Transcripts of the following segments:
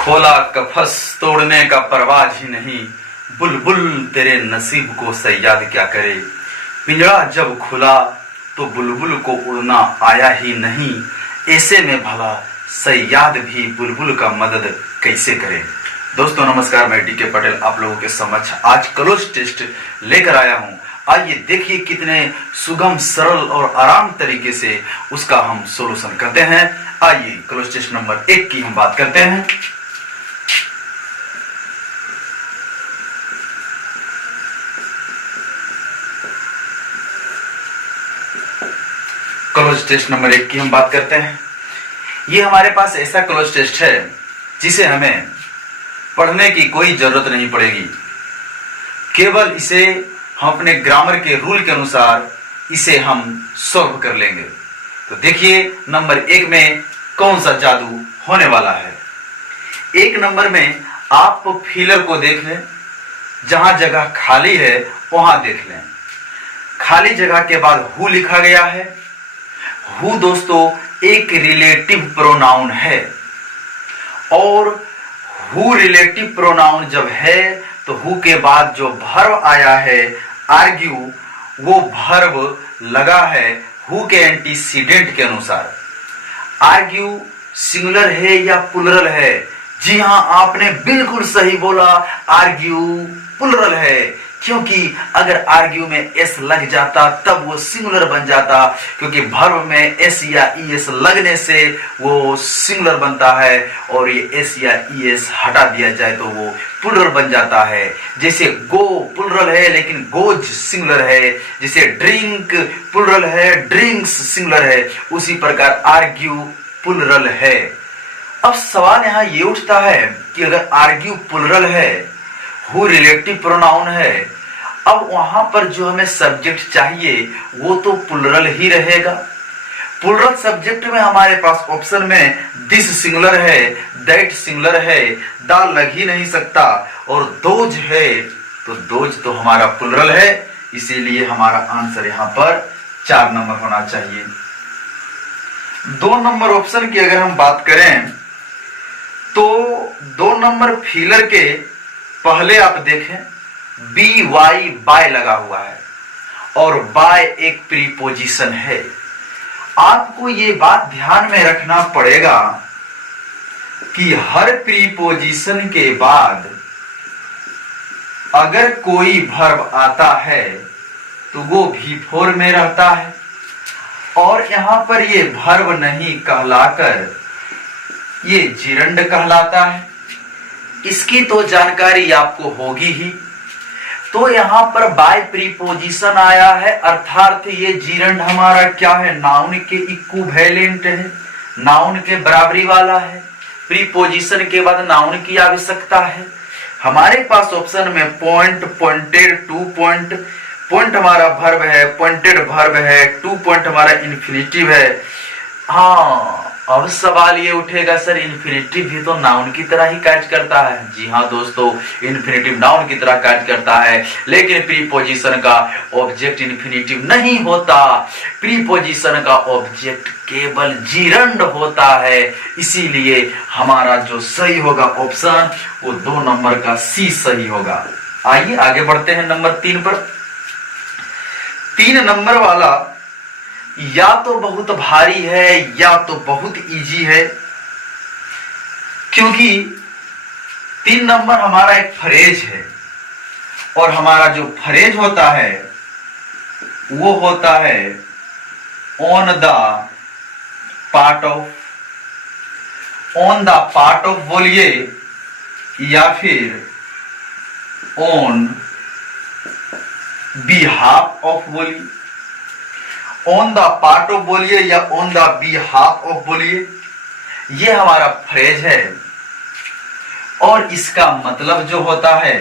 खोला कफस तोड़ने का परवाज ही नहीं, बुलबुल तेरे नसीब को सैयाद क्या करे। पिंजरा जब खुला तो बुलबुल को उड़ना आया ही नहीं, ऐसे में भला सैयाद भी बुलबुल का मदद कैसे करे। दोस्तों नमस्कार, मैं डीके पटेल आप लोगों के समक्ष आज क्लोज टेस्ट लेकर आया हूं। आइए देखिए कितने सुगम, सरल और आराम तरीके से उसका हम सोल्यूशन करते हैं। आइए क्लोज टेस्ट नंबर 1 की हम बात करते हैं। क्लोज टेस्ट नंबर 1 की हम बात करते हैं। ये हमारे पास ऐसा क्लोज टेस्ट है जिसे हमें पढ़ने की कोई जरूरत नहीं पड़ेगी, केवल इसे हम अपने ग्रामर के रूल के अनुसार इसे हम सॉल्व कर लेंगे। तो देखिए नंबर 1 में कौन सा जादू होने वाला है। 1 नंबर में आप फिलर को देख लें, जहां जगह खाली है वहां देख लें। खाली जगह के बाद हु लिखा गया है। हु दोस्तों एक रिलेटिव प्रोनाउन है, और हु रिलेटिव प्रोनाउन जब है तो हु के बाद जो वर्ब आया है आर्ग्यू, वो वर्ब लगा है हु के एंटीसीडेंट के अनुसार। आर्ग्यू सिंगुलर है या प्लुरल है? जी हां, आपने बिल्कुल सही बोला, आर्ग्यू प्लुरल है, क्योंकि अगर आर्ग्यू में एस लग जाता तब वो सिंगुलर बन जाता, क्योंकि वर्ब में एस या ईएस लगने से वो सिंगुलर बनता है, और ये एस या ईएस हटा दिया जाए तो वो प्लुरल बन जाता है। जैसे गो प्लुरल है लेकिन गोज सिंगुलर है, जैसे ड्रिंक प्लुरल है, ड्रिंक्स सिंगुलर है, उसी प्रकार आर्ग्यू प्लुरल है। अब सवाल यहां ये उठता है कि अगर आर्ग्यू प्लुरल है, हु रिलेटिव प्रोनाउन है, अब वहां पर जो हमें सब्जेक्ट चाहिए वो तो प्लुरल ही रहेगा। प्लुरल सब्जेक्ट में हमारे पास ऑप्शन में दिस सिंगुलर है, दैट सिंगुलर है, दा लग ही नहीं सकता, और दोज है तो दोज तो हमारा प्लुरल है, इसीलिए हमारा आंसर यहां पर 4 नंबर होना चाहिए। 2 नंबर ऑप्शन की अगर हम बात करें तो 2 नंबर फिलर के पहले आप देखें बी वाई बाय लगा हुआ है, और बाय एक प्रीपोजिशन है। आपको ये बात ध्यान में रखना पड़ेगा कि हर प्रीपोजिशन के बाद अगर कोई वर्ब आता है तो वो V4 में रहता है, और यहां पर ये वर्ब नहीं कहलाकर ये जिरंड कहलाता है। इसकी तो जानकारी आपको होगी ही। तो यहां पर बाय प्रीपोजिशन आया है, अर्थात ये जिरंड हमारा क्या है, नाउन के इक्विवेलेंट है, नाउन के बराबरी वाला है। प्रीपोजिशन के बाद नाउन की आवश्यकता है। हमारे पास ऑप्शन में point, pointed, two point, point हमारा वर्ब है, पॉइंटेड वर्ब है, टू पॉइंट हमारा इन्फिनिटिव है। हाँ, अब सवाल ये उठेगा सर इन्फिनिटिव भी तो नाउन की तरह ही कार्य करता है। जी हाँ दोस्तों, इन्फिनिटिव नाउन की तरह कार्य करता है, लेकिन प्रीपोजिशन का ऑब्जेक्ट इन्फिनिटिव नहीं होता। प्रीपोजिशन का ऑब्जेक्ट केवल जिरंड होता है, इसीलिए हमारा जो सही होगा ऑप्शन वो 2 नंबर का सी सही होगा। आइए आगे बढ़ते हैं नंबर 3 पर। 3 नंबर वाला या तो बहुत भारी है या तो बहुत इजी है, क्योंकि 3 नंबर हमारा एक फ्रेज है, और हमारा जो फ्रेज होता है वो होता है on the part of. On the part of बोलिए या फिर ऑन बिहाफ ऑफ बोलिए। ऑन द पार्ट ऑफ बोलिए या ऑन द बिहाफ ऑफ बोलिए, ये हमारा फ्रेज है। और इसका मतलब जो होता है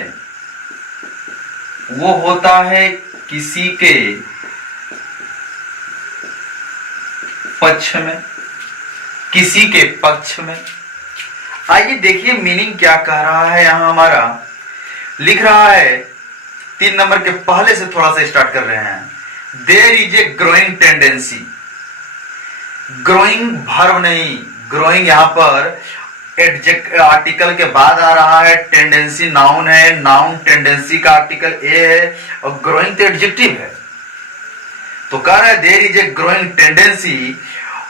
वो होता है किसी के पक्ष में, किसी के पक्ष में। आइए देखिए मीनिंग क्या कह रहा है। यहां हमारा लिख रहा है 3 नंबर के पहले से थोड़ा सा स्टार्ट कर रहे हैं। There is a growing tendency. Growing verb नहीं, ग्रोइंग यहां पर एडजेक्ट आर्टिकल के बाद आ रहा है। टेंडेंसी नाउन है, नाउन टेंडेंसी का आर्टिकल ए है और ग्रोइंग तो एडजेक्टिव है। तो कह रहा है there is a growing tendency,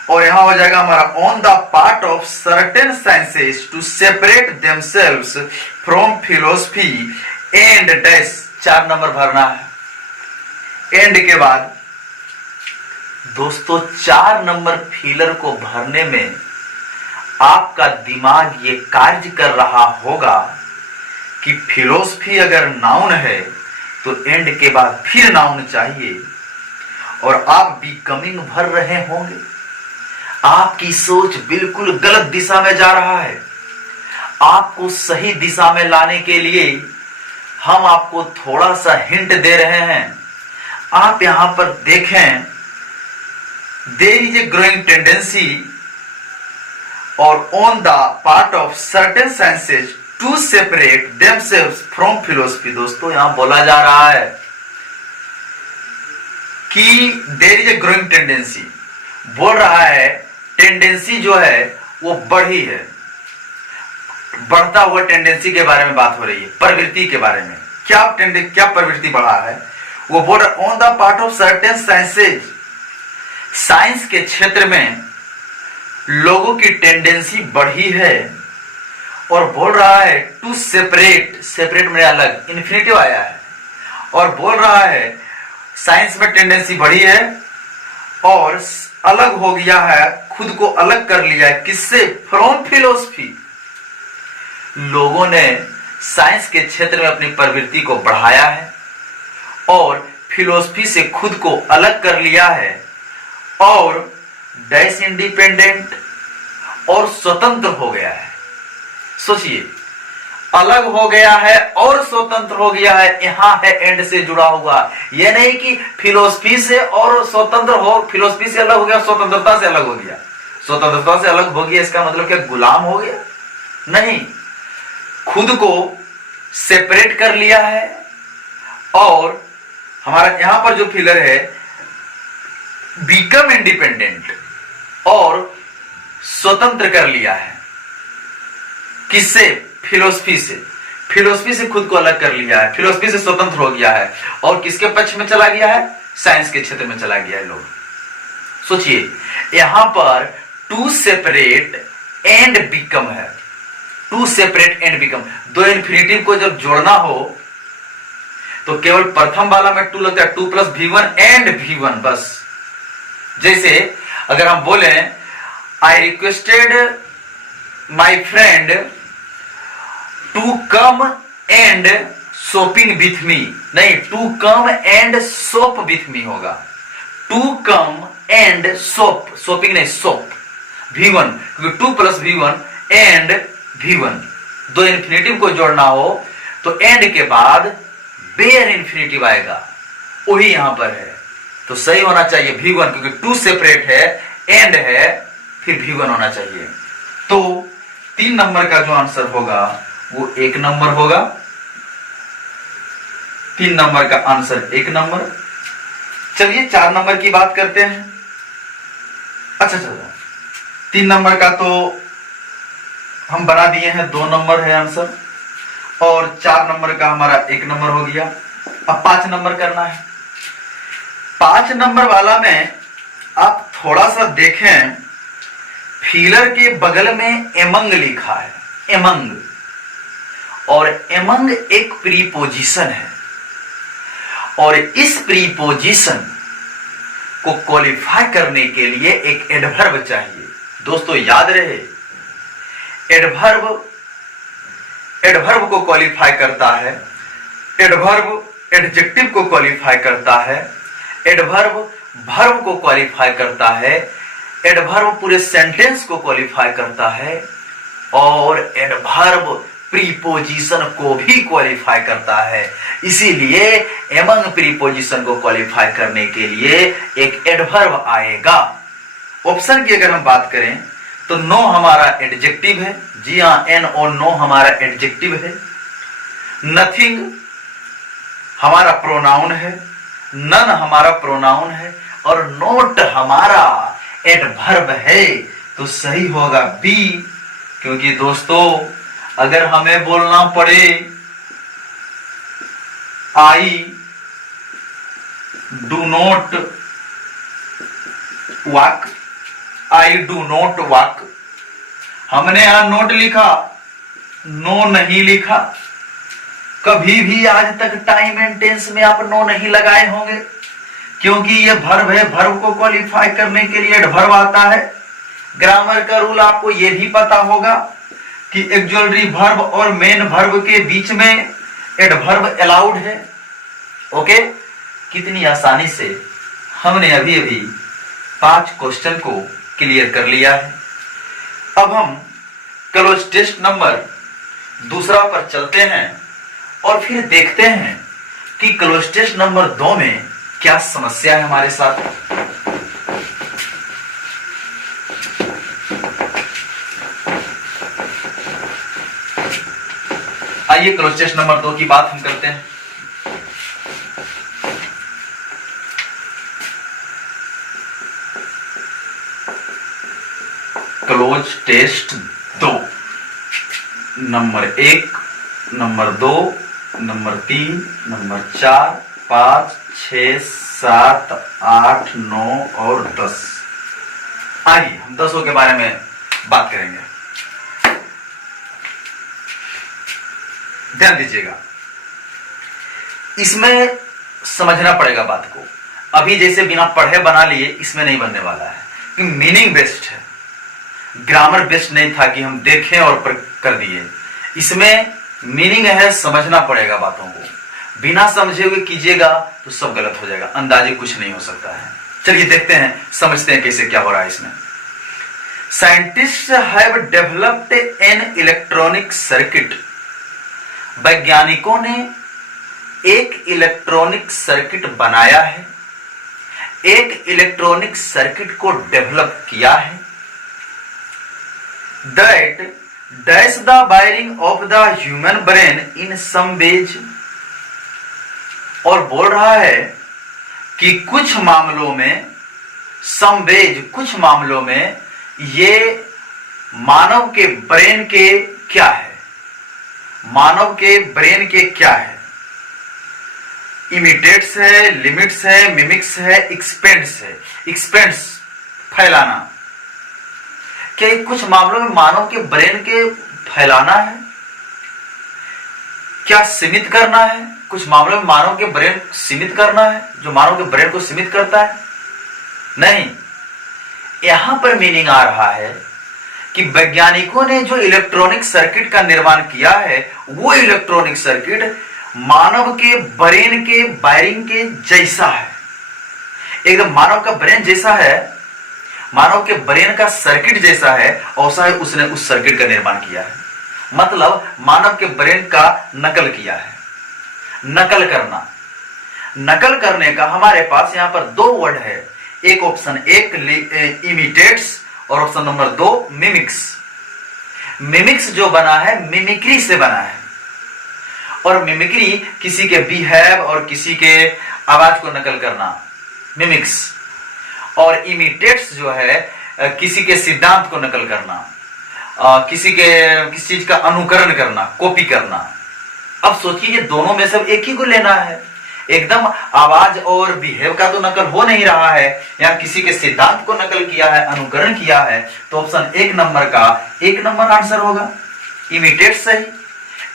और यहां हो जाएगा हमारा on the part of certain sciences to separate themselves from philosophy and dash. 4 number भरना है एंड के बाद। दोस्तों 4 नंबर फिलर को भरने में आपका दिमाग ये कार्य कर रहा होगा कि फिलोसफी अगर नाउन है तो एंड के बाद फिर नाउन चाहिए, और आप बिकमिंग भर रहे होंगे। आपकी सोच बिल्कुल गलत दिशा में जा रहा है। आपको सही दिशा में लाने के लिए हम आपको थोड़ा सा हिंट दे रहे हैं। आप यहां पर देखें, there is a growing tendency और on the part of certain sciences to separate themselves from philosophy. दोस्तों यहां बोला जा रहा है कि there is a growing tendency, बोल रहा है टेंडेंसी जो है वो बढ़ी है। बढ़ता हुआ टेंडेंसी के बारे में बात हो रही है, प्रवृत्ति के बारे में। क्या प्रवृत्ति बढ़ा है वो बोल रहा on the part of certain sciences. Science के क्षेत्र में लोगों की टेंडेंसी बढ़ी है, और बोल रहा है टू सेपरेट, सेपरेट में अलग, इन्फिनेटिव आया है, और बोल रहा है साइंस में टेंडेंसी बढ़ी है और अलग हो गया है, खुद को अलग कर लिया है। किससे? From philosophy. लोगों ने साइंस के क्षेत्र में अपनी प्रवृत्ति को बढ़ाया है और फिलोसफी से खुद को अलग कर लिया है, और डैश इंडिपेंडेंट और स्वतंत्र हो गया है। सोचिए, अलग हो गया है और स्वतंत्र हो गया है। यहां है एंड से जुड़ा हुआ। यह नहीं कि फिलोसफी से और स्वतंत्र हो, फिलोसफी से अलग हो गया, स्वतंत्रता से अलग हो गया। स्वतंत्रता से अलग हो गया इसका मतलब क्या गुलाम हो गया? नहीं, खुद को सेपरेट कर लिया है, और हमारा यहां पर जो फिलर है बिकम इंडिपेंडेंट, और स्वतंत्र कर लिया है। किससे? फिलोसफी से। फिलोसफी से खुद को अलग कर लिया है, फिलोसफी से स्वतंत्र हो गया है, और किसके पक्ष में चला गया है? साइंस के क्षेत्र में चला गया है। लोग सोचिए, यहां पर टू सेपरेट एंड बिकम है। टू सेपरेट एंड बिकम, दो इन्फिनेटिव को जब जोड़ना हो तो केवल प्रथम वाला में टू लगता है, 2 + V1 एंड V1 बस। जैसे अगर हम बोले I requested my friend to come and shopping with me, नहीं, to come and shop with me होगा। To come and shop, shopping नहीं, शॉप, V1, क्योंकि 2 + V1 एंड V1, दो इन्फिनेटिव को जोड़ना हो तो एंड के बाद बेयर इन्फिनेटिव आएगा, वही यहां पर है। तो सही होना चाहिए V1, क्योंकि 2 सेपरेट है, एंड है, फिर V1 होना चाहिए। तो 3 नंबर का जो आंसर होगा वो 1 नंबर होगा। 3 नंबर का आंसर 1 नंबर। चलिए 4 नंबर की बात करते हैं। अच्छा चलो, 3 नंबर का तो हम बना दिए हैं, 2 नंबर है आंसर, और 4 नंबर का हमारा 1 नंबर हो गया। अब 5 नंबर करना है। 5 नंबर वाला में आप थोड़ा सा देखें, फीलर के बगल में एमंग लिखा है, एमंग, और एमंग एक प्रीपोजिशन है, और इस प्रीपोजिशन को क्वालिफाई करने के लिए एक एडवर्ब चाहिए। दोस्तों याद रहे, एडवर्ब को क्वालिफाई करता है, एडवर्ब एडजेक्टिव को क्वालिफाई करता है, एडवर्ब वर्ब को क्वालिफाई करता है, एडवर्ब पूरे सेंटेंस को क्वालिफाई करता है, और एडवर्ब प्रीपोजिशन को भी क्वालिफाई करता है। इसीलिए एमंग प्रीपोजिशन को क्वालिफाई करने के लिए एक एडवर्ब आएगा। ऑप्शन की अगर हम बात करें तो नो हमारा एडजेक्टिव है, जी हाँ, एन और नो हमारा एडजेक्टिव है। नथिंग हमारा प्रोनाउन है, नन हमारा प्रोनाउन है, और नोट हमारा एडवर्ब है। तो सही होगा बी, क्योंकि दोस्तों अगर हमें बोलना पड़े I do not walk, I do not walk, हमने यहां नोट लिखा, नो नहीं लिखा। कभी भी आज तक टाइम एंड टेंस में आप नो नहीं लगाए होंगे, क्योंकि ये वर्ब है, वर्ब को क्वालिफाई करने के लिए एडवर्ब आता है। ग्रामर का रूल आपको ये भी पता होगा कि एक्जुअलरी वर्ब और मेन वर्ब के बीच में एडवर्ब अलाउड है। ओके, कितनी आसानी से हमने अभी अभी 5 क्वेश्चन को क्लियर कर लिया है। अब हम क्लोज टेस्ट नंबर 2 पर चलते हैं और फिर देखते हैं कि क्लोज टेस्ट नंबर 2 में क्या समस्या है हमारे साथ। आइए क्लोज टेस्ट नंबर 2 की बात हम करते हैं। Cloze test 2 number 1, number 2, number 3, number 4, 5, 6, 7, 8, 9 और 10। आइए हम 10 के बारे में बात करेंगे। ध्यान दीजिएगा, इसमें समझना पड़ेगा बात को। अभी जैसे बिना पढ़े बना लिए, इसमें नहीं बनने वाला है, कि मीनिंग बेस्ड है, ग्रामर बेस्ड नहीं था कि हम देखें और कर दिए। इसमें मीनिंग है, समझना पड़ेगा बातों को। बिना समझे हुए कीजिएगा तो सब गलत हो जाएगा, अंदाजे कुछ नहीं हो सकता है। चलिए देखते हैं, समझते हैं कैसे क्या हो रहा है इसमें। Scientist have developed an electronic circuit, वैज्ञानिकों ने एक इलेक्ट्रॉनिक सर्किट बनाया है, एक इलेक्ट्रॉनिक सर्किट को डेवलप किया है। That dash the wiring of the human brain in some ways, और बोल रहा है कि कुछ मामलों में, सम वेज कुछ मामलों में, ये मानव के ब्रेन के क्या है, मानव के ब्रेन के क्या है। इमिटेट्स है, लिमिट्स है, मिमिक्स है, एक्सपेंड्स है। एक्सपेंड्स फैलाना, क्या कुछ मामलों में मानव के ब्रेन के फैलाना है, क्या सीमित करना है, कुछ मामलों में मानव के ब्रेन सीमित करना है, जो मानव के ब्रेन को सीमित करता है। नहीं, यहां पर मीनिंग आ रहा है कि वैज्ञानिकों ने जो इलेक्ट्रॉनिक सर्किट का निर्माण किया है, वो इलेक्ट्रॉनिक सर्किट मानव के ब्रेन के वायरिंग के जैसा है, एकदम मानव का ब्रेन जैसा है, मानव के ब्रेन का सर्किट जैसा है, ऐसा है उसने उस सर्किट का निर्माण किया है। मतलब मानव के ब्रेन का नकल किया है। नकल करना, नकल करने का हमारे पास यहां पर 2 वर्ड है। एक ऑप्शन 1 इमिटेट्स और ऑप्शन नंबर 2 मिमिक्स। मिमिक्स जो बना है मिमिक्री से बना है, और मिमिक्री किसी के बिहेव और किसी के आवाज को नकल करना, मिमिक्स। और इमिटेट्स जो है किसी के सिद्धांत को नकल करना, किसी चीज का अनुकरण करना, कॉपी करना। अब सोचिए ये दोनों में सब एक ही को लेना है, एकदम आवाज और बिहेव का तो नकल हो नहीं रहा है, या किसी के सिद्धांत को नकल किया है, अनुकरण किया है। तो ऑप्शन 1 नंबर का 1 नंबर आंसर होगा, इमिटेट सही।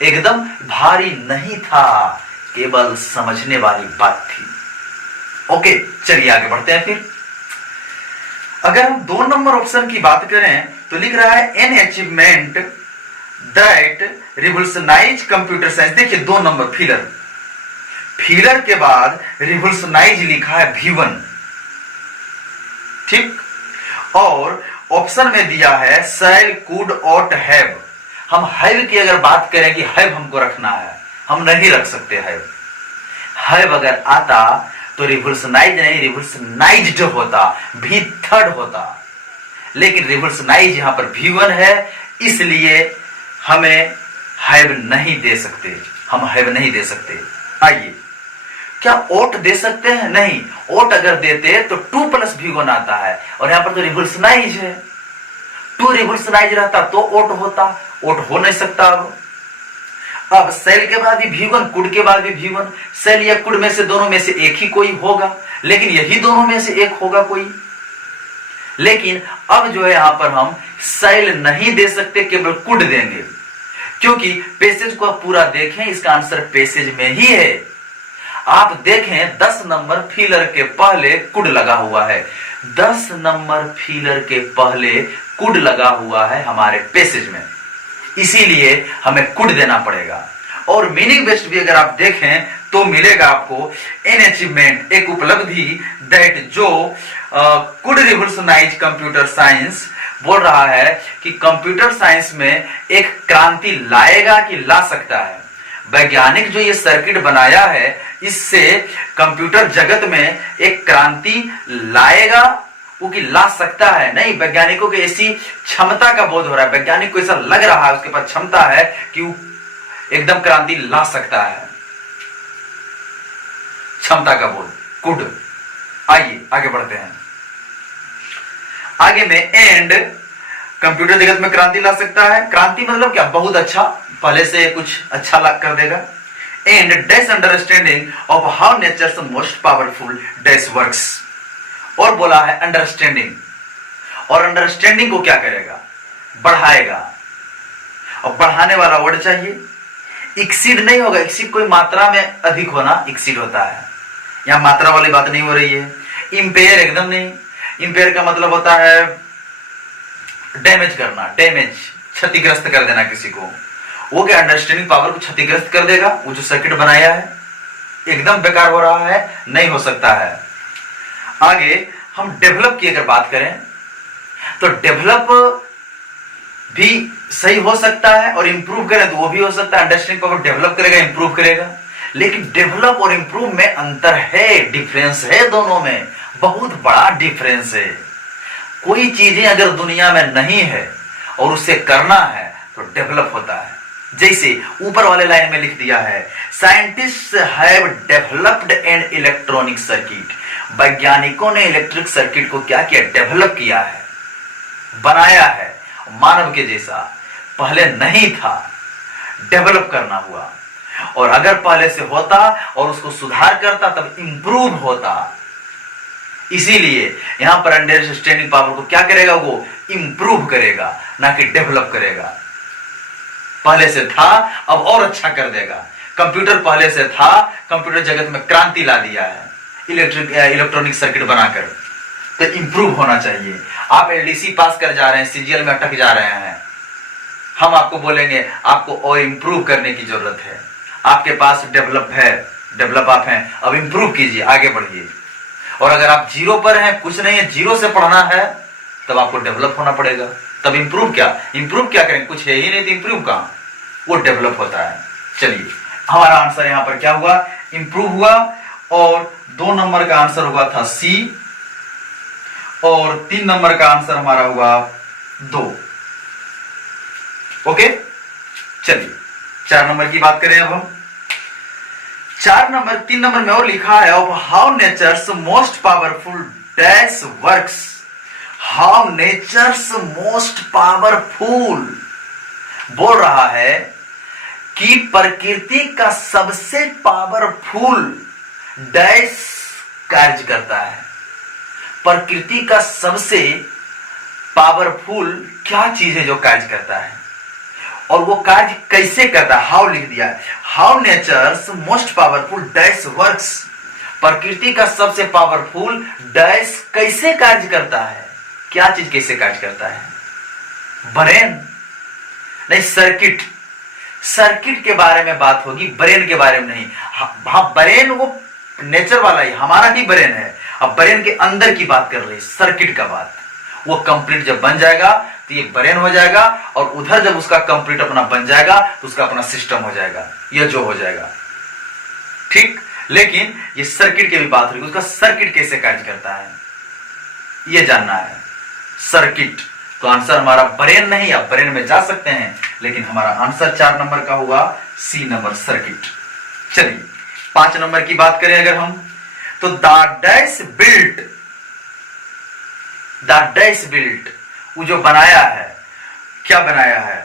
एकदम भारी नहीं था, केवल समझने वाली बात थी। ओके, चलिए आगे बढ़ते हैं। फिर अगर हम 2 नंबर ऑप्शन की बात करें तो लिख रहा है an achievement that revolutionise computer science. देखिए 2 नंबर फिलर, फिलर के बाद रिवोल्यूशनाइज लिखा है V1, ठीक। और ऑप्शन में दिया है शैल, कुड, ऑट, हैव। हम हैव की अगर बात करें कि हैव हमको रखना है, हम नहीं रख सकते हैव। हैव अगर आता तो रिवोल्यूशनाइज नहीं, रिवोल्यूशनाइज्ड होता, भी थर्ड होता। लेकिन रिवोल्यूशनाइज यहां पर V1 है, इसलिए हमें हैव नहीं दे सकते, हम हैव नहीं दे सकते। आइए, क्या ओट दे सकते हैं? नहीं, ओट अगर देते तो 2 + V1 आता है, और यहां पर तो रिवोल्यूशनाइज है, 2 रिवोल्यूशनाइज रहता तो ओट होता, ओट हो नहीं सकता। अब सेल के बाद भी V1, कुड के बाद भी V1, सेल या कुड में से दोनों में से एक ही कोई होगा, लेकिन यही दोनों में से एक होगा कोई। लेकिन अब जो है यहां पर हम सेल नहीं दे सकते, केवल कुड देंगे, क्योंकि पैसेज को आप पूरा देखें, इसका आंसर पैसेज में ही है। आप देखें 10 नंबर फिलर के पहले कुड लगा हुआ है, 10 नंबर फिलर के पहले कुड लगा हुआ है हमारे पैसेज में, इसीलिए हमें कुड देना पड़ेगा। और मीनिंग बेस्ड भी अगर आप देखें तो मिलेगा आपको एन अचीवमेंट, एक उपलब्धि, दैट जो कुड रिवोल्यूशनाइज कंप्यूटर साइंस, बोल रहा है कि कंप्यूटर साइंस में एक क्रांति लाएगा कि ला सकता है। वैज्ञानिक जो ये सर्किट बनाया है, इससे कंप्यूटर जगत में एक क्रांति लाएगा, वो कि ला सकता है नहीं, वैज्ञानिकों की ऐसी क्षमता का बोध हो रहा है, वैज्ञानिक को ऐसा लग रहा है, उसके पास क्षमता है कि वो एकदम क्रांति ला सकता है, क्षमता का बोध, कुड। आइए आगे बढ़ते हैं। आगे में एंड, कंप्यूटर जगत में क्रांति ला सकता है। क्रांति मतलब क्या? बहुत अच्छा, पहले से कुछ अच्छा कर देगा। And dash understanding of how nature's most powerful dash works, और बोला है अंडरस्टैंडिंग, और अंडरस्टैंडिंग को क्या करेगा? बढ़ाएगा। और बढ़ाने वाला वर्ड चाहिए, एक्सीड नहीं होगा, एक्सीड कोई मात्रा में अधिक होना एक्सीड होता है, यहां मात्रा वाली बात नहीं हो रही है। इंपेयर एकदम नहीं, इंपेयर का मतलब होता है डैमेज करना, डैमेज, क्षतिग्रस्त कर देना किसी को। वो क्या अंडरस्टैंडिंग पावर को क्षतिग्रस्त कर देगा? वो जो सर्किट बनाया है एकदम बेकार हो रहा है, नहीं हो सकता है। आगे हम डेवलप की अगर बात करें तो डेवलप भी सही हो सकता है, और इंप्रूव करें तो वो भी हो सकता है। अंडरस्टैंडिंग पावर डेवलप करेगा, इंप्रूव करेगा, लेकिन डेवलप और इंप्रूव में अंतर है, डिफरेंस है, दोनों में बहुत बड़ा डिफरेंस है। कोई चीजें अगर दुनिया में नहीं है और उसे करना है तो डेवलप होता है। जैसे ऊपर वाले लाइन में लिख दिया है, scientist have developed an electronic circuit, वैज्ञानिकों ने इलेक्ट्रिक सर्किट को क्या किया? डेवलप किया है, बनाया है, मानव के जैसा पहले नहीं था, डेवलप करना हुआ। और अगर पहले से होता और उसको सुधार करता तब इंप्रूव होता। इसीलिए यहां पर अंडरस्टैंडिंग पावर को क्या करेगा? वो इंप्रूव करेगा, ना कि डेवलप करेगा। पहले से था अब और अच्छा कर देगा। कंप्यूटर पहले से था, कंप्यूटर जगत में क्रांति ला दिया है इलेक्ट्रॉनिक सर्किट बनाकर, तो इंप्रूव होना चाहिए। आप एलडीसी पास कर जा रहे हैं, सीजीएल में अटक जा रहे हैं, हम आपको बोलेंगे आपको और इंप्रूव करने की जरूरत है। आपके पास डेवलप है, डेवलप आप हैं, अब इंप्रूव कीजिए, आगे बढ़िए। और अगर आप जीरो पर हैं, कुछ नहीं है, जीरो से पढ़ना है, तब आपको डेवलप होना पड़ेगा। तब इंप्रूव क्या? इंप्रूव क्या करेंगे? कुछ है ही नहीं तो इंप्रूव कहां? वो डेवलप होता है। चलिए, हमारा आंसर यहां पर क्या हुआ? इंप्रूव हुआ। और 2 नंबर का आंसर हुआ था सी, और 3 नंबर का आंसर हमारा हुआ 2। ओके, चलिए 4 नंबर की बात करें अब हम। 3 नंबर में और लिखा है, of how nature's most powerful dash works, how nature's most powerful, बोल रहा है कि प्रकृति का सबसे पावरफुल डैश कार्य करता है। प्रकृति का सबसे पावरफुल क्या चीज है जो कार्य करता है, और वो कार्य कैसे करता है? हाउ लिख दिया है, how nature's most powerful dash works, प्रकृति का सबसे पावरफुल डैश कैसे कार्य करता है? क्या चीज कैसे कार्य करता है? ब्रेन नहीं, सर्किट। सर्किट के बारे में बात होगी, ब्रेन के बारे में नहीं। हाँ, ब्रेन वो नेचर वाला ही, हमारा ही ब्रेन है, अब ब्रेन के अंदर की बात कर रही, सर्किट का बात, वो कंप्लीट जब बन जाएगा तो ये ब्रेन हो जाएगा, और उधर जब उसका कंप्लीट अपना बन जाएगा तो उसका अपना सिस्टम हो जाएगा, ये जो हो जाएगा, ठीक। लेकिन ये सर्किट की भी बात हो रही, उसका सर्किट कैसे कार्य करता है ये जानना है, सर्किट। तो आंसर हमारा ब्रेन नहीं, आप ब्रेन में जा सकते हैं, लेकिन हमारा आंसर 4 नंबर का होगा सी नंबर, सर्किट। चलिए 5 नंबर की बात करें अगर हम, तो द डैश बिल्ट, वो जो बनाया है, क्या बनाया है,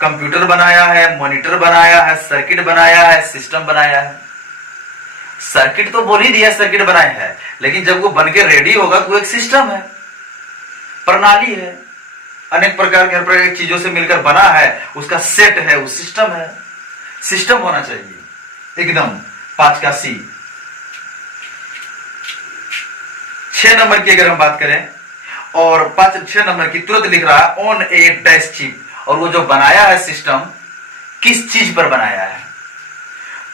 कंप्यूटर बनाया है, मॉनिटर बनाया है, सर्किट बनाया है, सिस्टम बनाया है। सर्किट तो बोल ही दिया सर्किट बनाया है, लेकिन जब वो बन के रेडी होगा तो वो एक सिस्टम है, प्रणाली है, अनेक प्रकार के हर प्रकार की चीजों से मिलकर बना है, उसका सेट है, वो सिस्टम है, सिस्टम होना चाहिए एकदम। 5 का सी। 6 नंबर की अगर हम बात करें, और 6 नंबर की तुरंत लिख रहा है ऑन ए डैश चिप, और वो जो बनाया है सिस्टम किस चीज पर बनाया है,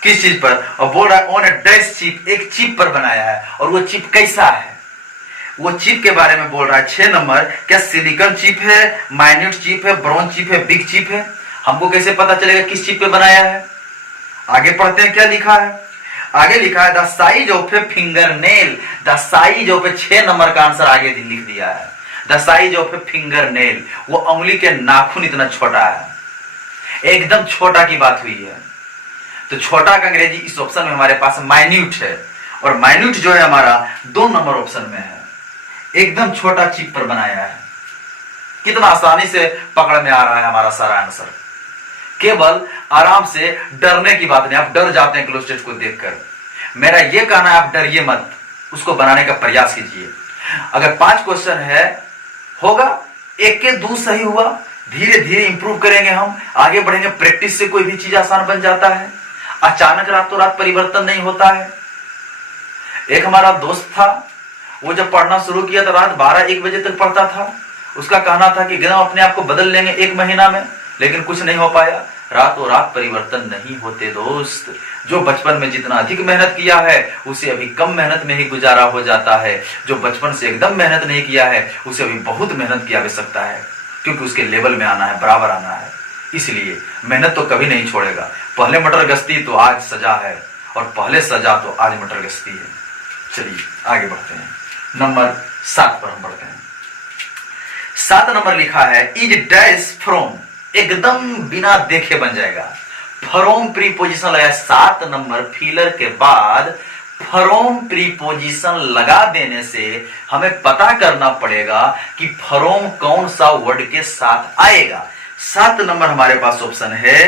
किस चीज पर, और बोल रहा है ऑन ए डैश चिप, एक चिप पर बनाया है, और वो चिप कैसा है, वो चिप के बारे में बोल रहा है। 6 नंबर, क्या सिलिकॉन चिप है, माइन्यूट चिप है, ब्रॉन्ज चिप है, बिग चिप है, हमको कैसे पता चलेगा किस चिप पे बनाया है। आगे पढ़ते हैं क्या लिखा है, आगे लिखा है the size of a finger nail, the size of A, 6 number का आंसर आगे लिख दिया है, the size of a finger nail, वो उंगली के नाखून इतना छोटा है, एकदम छोटा की बात हुई है। तो छोटा का अंग्रेजी इस ऑप्शन में हमारे पास माइन्यूट है, और माइन्यूट जो है हमारा 2 नंबर ऑप्शन में है, एकदम छोटा चिप पर बनाया है। कितना आसानी से पकड़ में आ रहा है हमारा सारा आंसर, केवल आराम से, डरने की बात नहीं। आप डर जाते हैं क्लोज टेस्ट को देखकर, मेरा यह कहना है आप डरिए मत, उसको बनाने का प्रयास कीजिए। अगर 5 क्वेश्चन है, होगा, एक के 2 सही हुआ, धीरे धीरे इंप्रूव करेंगे, हम आगे बढ़ेंगे, प्रैक्टिस से कोई भी चीज आसान बन जाता है, अचानक रातों रात परिवर्तन नहीं होता है। एक हमारा दोस्त था, वो जब पढ़ना शुरू किया तो रात 12-1 बजे तक पढ़ता था, उसका कहना था कि हम अपने आप को बदल लेंगे 1 महीना में, लेकिन कुछ नहीं हो पाया। रातों रात परिवर्तन नहीं होते दोस्त, जो बचपन में जितना अधिक मेहनत किया है उसे अभी कम मेहनत में ही गुजारा हो जाता है, जो बचपन से एकदम मेहनत नहीं किया है उसे अभी बहुत मेहनत की आवश्यकता है, क्योंकि उसके लेवल में आना है, बराबर आना है। इसलिए मेहनत तो कभी नहीं छोड़ेगा, पहले मटर गश्ती तो आज सजा है, और पहले सजा तो आज मटर गश्ती है। चलिए आगे बढ़ते हैं, नंबर 7 पर हम बढ़ते हैं। 7 नंबर लिखा है इज डैश फ्रॉम, एकदम बिना देखे बन जाएगा, फ्रॉम प्रीपोजिशन लगा। 7 नंबर फिलर के बाद फ्रॉम प्रीपोजिशन लगा देने से हमें पता करना पड़ेगा कि फ्रॉम कौन सा वर्ड के साथ आएगा। 7 नंबर हमारे पास ऑप्शन है,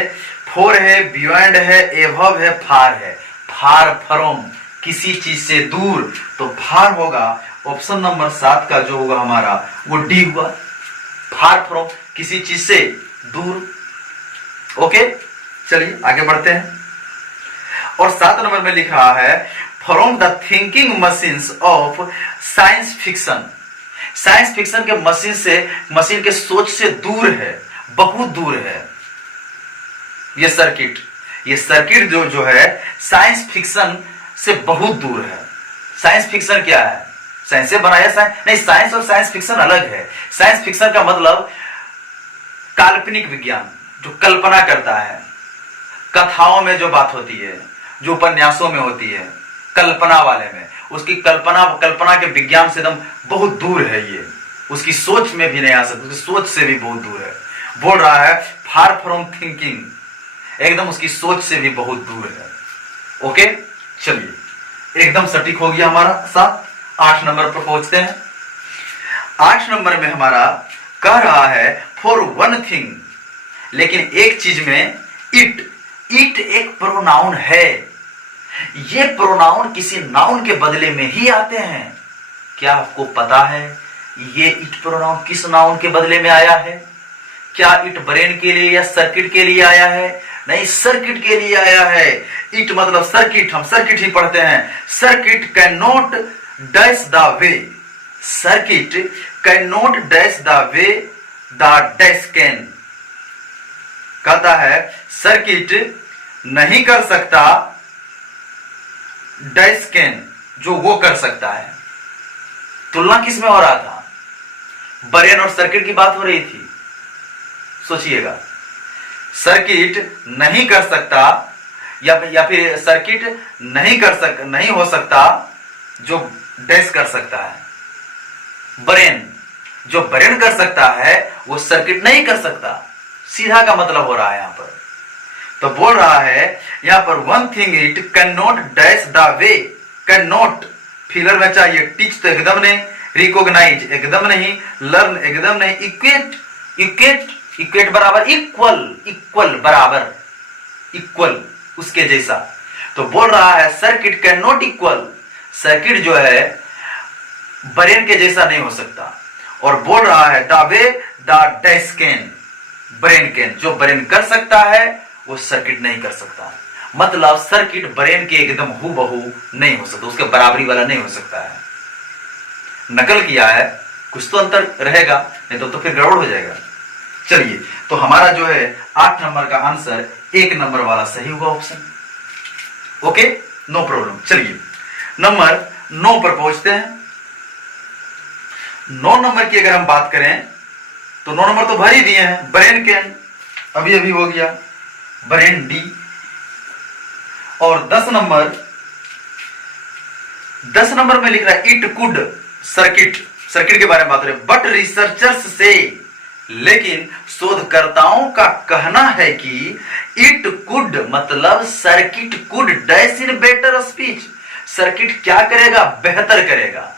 4 है, बियॉन्ड है, एबव है, फार है। फार फ्रॉम, किसी चीज से दूर, तो फार होगा ऑप्शन नंबर 7 का जो होगा हमारा वो डी हुआ, फार फ्रॉम, किसी चीज से दूर। ओके, चलिए आगे बढ़ते हैं। और 7 नंबर में लिख रहा है from the thinking machines of science fiction, science fiction के मशीन से, मशीन के सोच से दूर है, बहुत दूर है ये सर्किट। ये सर्किट जो है साइंस फिक्शन से बहुत दूर है। साइंस फिक्शन क्या है, साइंस से बनाया साइंस नहीं, साइंस और साइंस फिक्शन अलग है। साइंस फिक्शन का मतलब काल्पनिक विज्ञान, जो कल्पना करता है, कथाओं में जो बात होती है, जो उपन्यासों में होती है, कल्पना वाले में, उसकी कल्पना के विज्ञान से एकदम बहुत दूर है ये, उसकी सोच में भी नहीं आ सकती, उसकी सोच से भी बहुत दूर है। बोल रहा है फार फ्रॉम थिंकिंग, एकदम उसकी सोच से भी बहुत दूर है। ओके, चलिए एकदम सटीक हो गया हमारा 7। 8 नंबर पर पहुंचते हैं। 8 नंबर में हमारा कह रहा है फॉर वन थिंग, लेकिन एक चीज में इट, इट एक प्रोनाउन है। ये प्रोनाउन किसी नाउन के बदले में ही आते हैं। क्या आपको पता है ये इट प्रोनाउन किस नाउन के बदले में आया है? क्या इट ब्रेन के लिए या सर्किट के लिए आया है? नहीं, सर्किट के लिए आया है। इट मतलब सर्किट, हम सर्किट ही पढ़ते हैं। Circuit can not dash the way, circuit can not dash the way the dash can. कहता है सर्किट नहीं कर सकता डैश कैन, जो वो कर सकता है। तुलना किस में हो रहा था? ब्रेन और सर्किट की बात हो रही थी। सोचिएगा, सर्किट नहीं कर सकता या फिर सर्किट नहीं हो सकता जो डैश कर सकता है। ब्रेन, जो ब्रेन कर सकता है वो सर्किट नहीं कर सकता, सीधा का मतलब हो रहा है यहां पर। तो बोल रहा है यहां पर one thing it can not dash the way, can not filler में चाहिए, टीच तो एकदम नहीं, रिकॉग्नाइज एकदम नहीं, लर्न एकदम नहीं, इक्वेट बराबर इक्वल बराबर इक्वल उसके जैसा। तो बोल रहा है circuit can not equal, circuit जो है ब्रेन के जैसा नहीं हो सकता। और बोल रहा है the way the dash can, brain can, जो ब्रेन कर सकता है वो सर्किट नहीं कर सकता। मतलब सर्किट ब्रेन के एकदम हूबहू नहीं हो सकता, उसके बराबरी वाला नहीं हो सकता है। नकल किया है, कुछ तो अंतर रहेगा, नहीं तो फिर गड़बड़ हो जाएगा। चलिए, तो हमारा जो है 8 नंबर का आंसर 1 नंबर वाला सही हुआ ऑप्शन। Okay, no problem. चलिए नंबर 9 पर पहुंचते हैं। 9 नंबर की अगर हम बात करें तो 9 नंबर तो भर ही दिए हैं, ब्रेन कैन अभी अभी हो गया, ब्रेन डी। और 10 नंबर में लिख रहा है इट कुड, सर्किट के बारे में बात करें, बट रिसर्चर्स से, लेकिन शोधकर्ताओं का कहना है कि इट कुड मतलब circuit could dash in better speech, circuit क्या करेगा? बेहतर करेगा।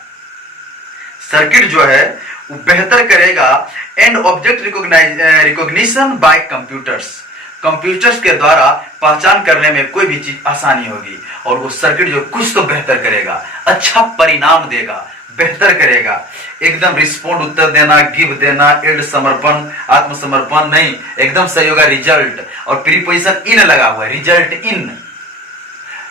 सर्किट जो है वो बेहतर करेगा and object recognition by computers के द्वारा पहचान करने में कोई भी चीज आसानी होगी। और वो सर्किट जो कुछ तो बेहतर करेगा, अच्छा परिणाम देगा, बेहतर करेगा। एकदम रिस्पोंड उत्तर देना, गिव देना, एल्ड समर्पण, आत्मसमर्पण नहीं, एकदम सही होगा रिजल्ट। और प्रीपोजिशन इन लगा हुआ है, रिजल्ट इन,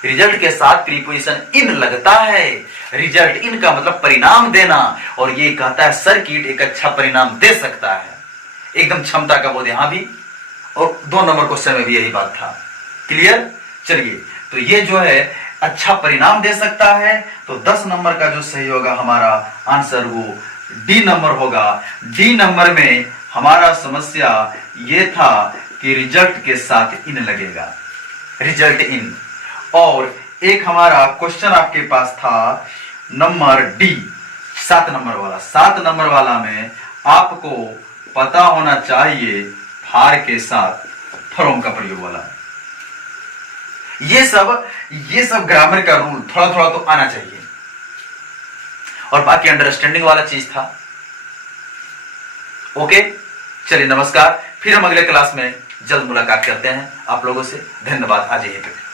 रिजल्ट के साथ प्रीपोजिशन इन लगता है। रिजल्ट इन का मतलब परिणाम देना, और ये कहता है सर्किट एक अच्छा परिणाम दे सकता है, एकदम क्षमता का बोध यहां भी। और 2 नंबर क्वेश्चन में भी यही बात था। क्लियर? चलिए, तो ये जो है अच्छा परिणाम दे सकता है। तो 10 नंबर का जो सही होगा हमारा आंसर वो डी नंबर होगा। डी नंबर में हमारा समस्या ये था कि रिजल्ट के साथ इन लगेगा, रिजल्ट इन। और एक हमारा क्वेश्चन आपके पास था नंबर डी, 7 नंबर वाला। 7 नंबर वाला में आपको पता होना चाहिए फार के साथ फ्रॉम का प्रयोग वाला। ये सब ग्रामर का रूल थोड़ा थोड़ा तो आना चाहिए, और बाकी अंडरस्टैंडिंग वाला चीज था। ओके, चलिए नमस्कार, फिर हम अगले क्लास में जल्द मुलाकात करते हैं आप लोगों से। धन्यवाद, आज यहीं पे।